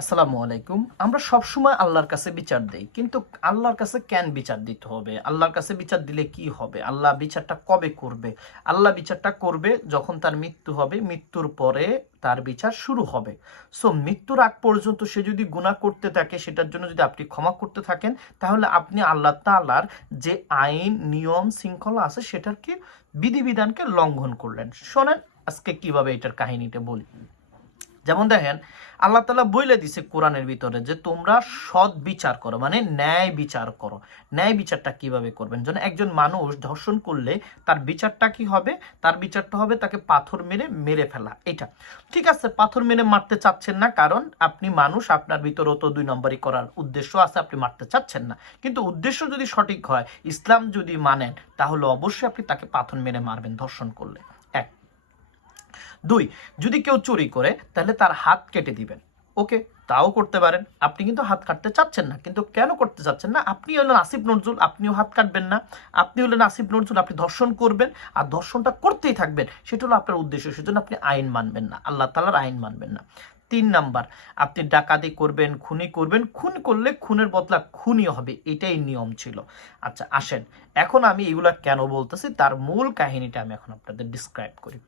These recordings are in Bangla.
আসসালামু আলাইকুম। আমরা সবসময় আল্লাহর কাছে বিচার দেই, কিন্তু আল্লাহর কাছে কেন বিচার দিতে হবে? আল্লাহর কাছে বিচার দিলে কি হবে? আল্লাহ বিচারটা কবে করবে? আল্লাহ বিচারটা করবে যখন তার মৃত্যু হবে, মৃত্যুর পরে তার বিচার শুরু হবে। সো মৃত্যুর আগ পর্যন্ত সে যদি গুণা করতে থাকে, সেটার জন্য যদি আপনি ক্ষমা করতে থাকেন, তাহলে আপনি আল্লাহ তাআলার যে আইন, নিয়ম, শৃঙ্খলা আছে সেটার কি বিধিবিধানকে লঙ্ঘন করলেন। শোনেন আজকে কীভাবে এটার কাহিনীটা বলি। যেমন দেখেন, আল্লাহ তালা বইলে দিছে কোরআনের ভিতরে যে তোমরা সৎ বিচার করো মানে ন্যায় বিচার করো। ন্যায় বিচারটা কীভাবে করবেন? যেন একজন মানুষ ধর্ষণ করলে তার বিচারটা কি হবে? তার বিচারটা হবে তাকে পাথর মেরে মেরে ফেলা, এটা। ঠিক আছে, পাথর মেরে মারতে চাচ্ছেন না, কারণ আপনি মানুষ, আপনার ভিতরেও তো দুই নম্বরই করার উদ্দেশ্য আছে, আপনি মারতে চাচ্ছেন না। কিন্তু উদ্দেশ্য যদি সঠিক হয়, ইসলাম যদি মানেন, তাহলে অবশ্যই আপনি তাকে পাথর মেরে মারবেন ধর্ষণ করলে। দুই, যদি কেউ চুরি করে, তাহলে তার হাত কেটে দিবেন। ওকে, তাও করতে পারেন। আপনি কিন্তু হাত কাটতে চাচ্ছেন না, কিন্তু কেন করতে চাচ্ছেন না? আপনি হলেন আসিফ নজরুল, আপনিও হাত কাটবেন না। আপনি হলেন আসিফ নজরুল, আপনি ধর্ষণ করবেন, আর ধর্ষণটা করতেই থাকবেন। সেটা হলো আপনার উদ্দেশ্য, সেজন্য আপনি আইন মানবেন না। আল্লাহ তালার আইন মানবেন না। তিন নাম্বার, আপনি ডাকাতি করবেন, খুনি করবেন। খুন করলে খুনের বদলা খুনি হবে, এটাই নিয়ম ছিল। আচ্ছা আসেন। এখন আমি এগুলা কেন বলতেছি? তার মূল কাহিনীটা আমি এখন আপনাদের ডিসক্রাইব করি।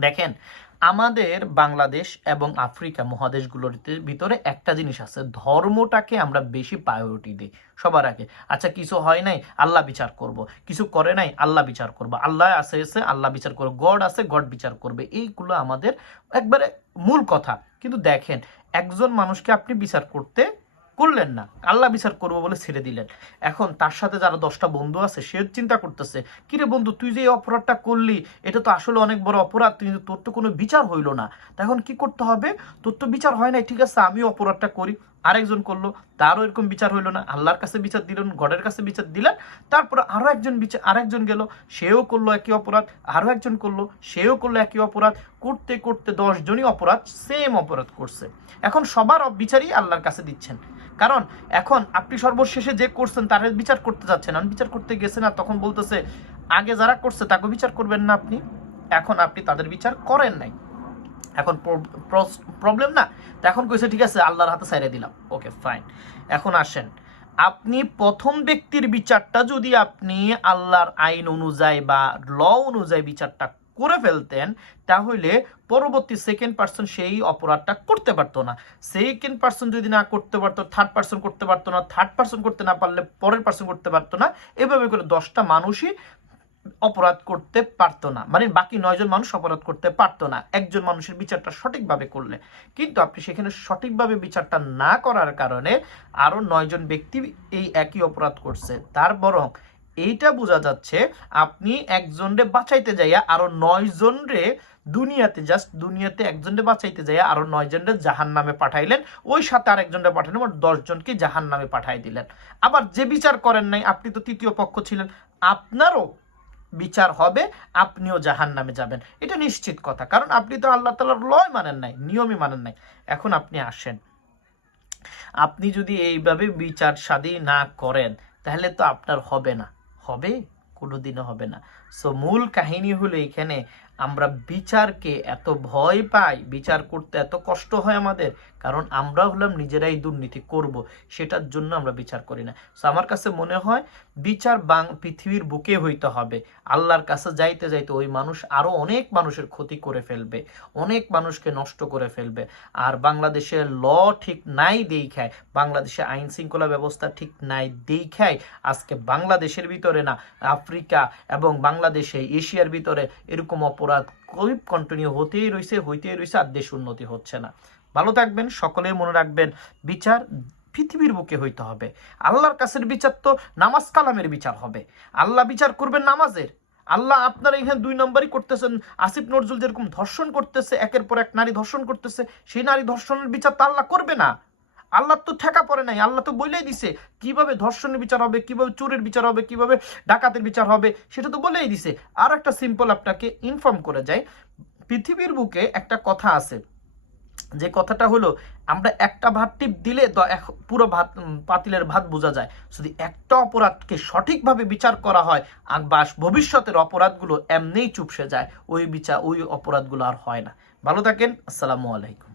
দেখেন, আমাদের বাংলাদেশ এবং আফ্রিকা মহাদেশগুলোর ভিতরে একটা জিনিস আছে, ধর্মটাকে আমরা বেশি প্রায়োরিটি দিই সবার আগে। আচ্ছা কিছু হয় নাই, আল্লাহ বিচার করব। কিছু করে নাই, আল্লাহ বিচার করব। আল্লাহ আছে, এসে আল্লাহ বিচার করবে। গড আছে, গড বিচার করবে। এইগুলো আমাদের একবারে মূল কথা। কিন্তু দেখেন, একজন মানুষকে আপনি বিচার করতে করলেন না। আল্লাহ বিচার করব বলে ছেড়ে দিলেন। এখন তার সাথে যারা দশটা বন্ধু আছে সে চিন্তা করতেছে, কিরে বন্ধু, তুই যে অপরাধটা করলি, এটা তো আসলে অনেক বড় অপরাধ কিন্তু তোর তো কোনো বিচার হইল না। তখন কি করতে হবে? তোর তো বিচার হয় নাই, ঠিক আছে, আমিও অপরাধটা করি। আরেকজন করল, তারও এরকম বিচার হইল না। আল্লাহর কাছে বিচার দিলেন, গডের কাছে বিচার দিলেন, তারপর আরও একজন বিচার আরেকজন গেল, সেও করল একই অপরাধ আরও একজন করল, সেও করল একই অপরাধ, করতে করতে দশজনই অপরাধ সেম অপরাধ করছে। এখন সবার বিচারই আল্লাহর কাছে দিচ্ছেন। কারণ এখন আপনি সর্বশেষে যে করছেন, তার বিচার করতে যাচ্ছেন। আমি বিচার করতে গেছেন আর তখন বলতেছে, আগে যারা করছে, তাকে বিচার করবেন না আপনি। এখন আপনি তাদের বিচার করেন নাই। এখন প্রবলেম না এখন কইছে, ঠিক আছে, আল্লাহর হাতে সাইরে দিলাম। ওকে ফাইন এখন আসেন। আপনি প্রথম ব্যক্তির বিচারটা যদি আপনি আল্লাহর আইন অনুযায়ী বা ল অনুযায়ী বিচারটা করে ফেলতেন, তাহলে পরবর্তী সেকেন্ড পার্সন সেই অপরাধটা করতে পারতো না। সেকেন্ড পার্সন যদি না করতে পারতো থার্ড পার্সন করতে পারতো না থার্ড পার্সন করতে না পারলে পরের পার্সন করতে পারতো না, এভাবে করে দশটা মানুষই অপরাধ করতে পারতো না। মানে বাকি নয়জন মানুষ অপরাধ করতে পারতো না। একজন মানুষের বিচারটা সঠিকভাবে করলে। কিন্তু আপনি সেখানে সঠিকভাবে বিচারটা না করার কারণে আরও নয়জন ব্যক্তি এই একই অপরাধ করছে। তার বরং এইটা বোঝা যাচ্ছে, আপনি একজনরে বাঁচাইতে যাইয়া আরও নয় জনরে দুনিয়াতে জাস্ট দুনিয়াতে একজনরে বাঁচাইতে যাইয়া আরও নয় জনরে জাহান নামে পাঠাইলেন। ওই সাথে আরেকজনরে পাঠালেন মোট দশ জনকে জাহান নামে পাঠাই দিলেন। আবার যে বিচার করেন নাই, আপনি তো তৃতীয় পক্ষ ছিলেন। আপনারও বিচার হবে, আপনিও জাহান নামে যাবেন। এটা নিশ্চিত কথা, কারণ আপনি তো আল্লাহ তালার লয় মানেন নাই, নিয়মই মানেন নাই। এখন আপনি আসেন। আপনি যদি এইভাবে বিচার সাদী না করেন, তাহলে তো আপনার হবে না। হবে? কোনোদিনও হবে না। সো মূল কাহিনী হলো এখানে আমরা বিচারকে এত ভয় পাই, বিচার করতে এত কষ্ট হয় আমাদের, কারণ আমরা হলাম নিজেরাই দুর্নীতি করব, সেটার জন্য আমরা বিচার করি না। সো আমার কাছে মনে হয় বিচার বাং, পৃথিবীর বুকে হইতে হবে। আল্লাহর কাছে যাইতে যাইতে ওই মানুষ আরও অনেক মানুষের ক্ষতি করে ফেলবে, অনেক মানুষকে নষ্ট করে ফেলবে। আর বাংলাদেশের ল ঠিক নাই দেখায় বাংলাদেশে আইন শৃঙ্খলা ব্যবস্থা ঠিক নাই দেখায় আজকে বাংলাদেশের ভিতরে না, আফ্রিকা এবং বাংলাদেশে এশিয়ার ভিতরে এরকম অপরাধ খুব কন্টিনিউ হতেই রয়েছে হইতেই রয়েছে আর দেশ উন্নতি হচ্ছে না। ভালো থাকবেন সকলে মনে রাখবেন, বিচার পৃথিবীর বুকে হইতে হবে। আল্লাহর কাছের বিচার তো নামাজ কালামের বিচার হবে। আল্লাহ বিচার করবেন নামাজের। আল্লাহ আপনারা এখানে দুই নম্বরই করতেছেন, আসিফ নজরুল যেরকম ধর্ষণ করতেছে, একের পর এক নারী ধর্ষণ করতেছে, সেই নারী ধর্ষণের বিচার তো আল্লাহ করবে না। আল্লাহ তো ঠেকা পড়ে নাই, আল্লাহ তো বলেই দিছে কীভাবে ধর্ষণের বিচার হবে, কীভাবে চোরের বিচার হবে, কীভাবে ডাকাতের বিচার হবে, সেটা তো বলেই দিছে। আর একটা সিম্পল আপনাকে ইনফর্ম করে যায় পৃথিবীর বুকে একটা কথা আছে, যে কথাটা হলো, আমরা একটা ভাত টিপ দিলে পুরো ভাত পাতিলের ভাত বোঝা যায়। যদি একটা অপরাধকে সঠিকভাবে বিচার করা হয় বা ভবিষ্যতের অপরাধগুলো এমনিই চুপসে যায়, ওই বিচার ওই অপরাধগুলো আর হয় না। ভালো থাকেন, আসসালামু আলাইকুম।